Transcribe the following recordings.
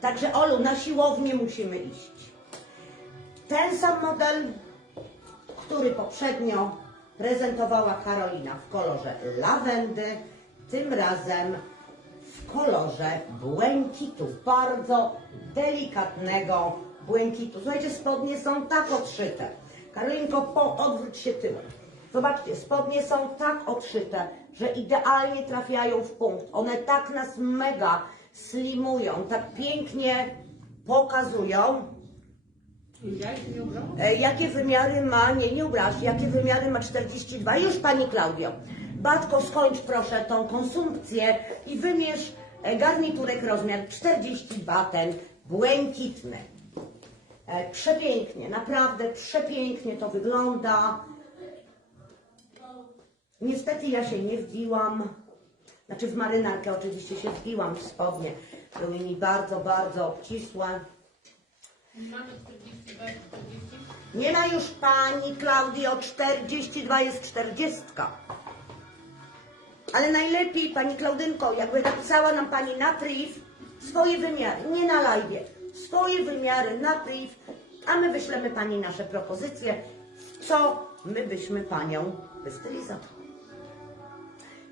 Także Olu, na siłownię musimy iść. Ten sam model, który poprzednio prezentowała Karolina w kolorze lawendy, tym razem w kolorze błękitu, bardzo delikatnego błękitu. Słuchajcie, spodnie są tak odszyte. Karolinko, po, odwróć się tyłem. Zobaczcie, spodnie są tak odszyte, że idealnie trafiają w punkt. One tak nas mega slimują, tak pięknie pokazują. E, Jakie wymiary ma, nie, nie ubraż, jakie wymiary ma 42? Już Pani Klaudio. Batko, skończ proszę tą konsumpcję i wymierz e, garniturek rozmiar 42, ten błękitny. E, Przepięknie, naprawdę przepięknie to wygląda. Niestety ja się nie wbiłam, znaczy w marynarkę oczywiście się wbiłam w spodnie. Były mi bardzo, bardzo obcisłe. Mamy 42, 40. Nie ma już pani Klaudio, 42 jest 40. Ale najlepiej, pani Klaudynko, jakby napisała nam pani na priv swoje wymiary, nie na live, swoje wymiary na priv, a my wyślemy pani nasze propozycje, w co my byśmy panią wystylizowali.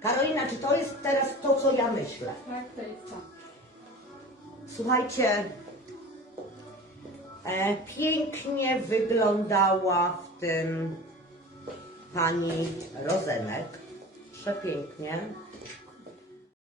Karolina, czy to jest teraz to, co ja myślę? Tak, to jest to. Słuchajcie, e, pięknie wyglądała w tym pani Rozenek. Przepięknie.